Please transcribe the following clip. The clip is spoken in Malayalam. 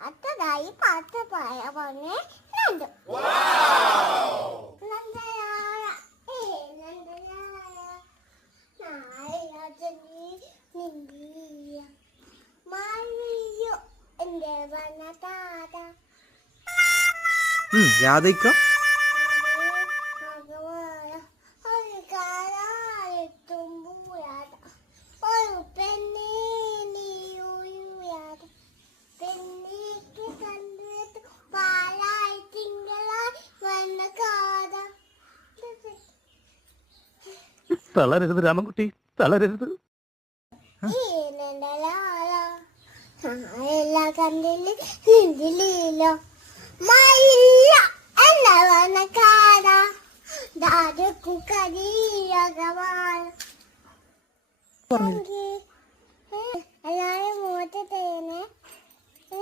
അടുത്തതായി പാട്ട് പറയാൻ രാധിക്ക തളരരുത് രാമൻകുട്ടി, തളരരുത്. എല്ലാ കണ്ടില് നിന്ദിലോ മയില എന്ന വനക്കാര എല്ലാരും മൂത്ത തേനെ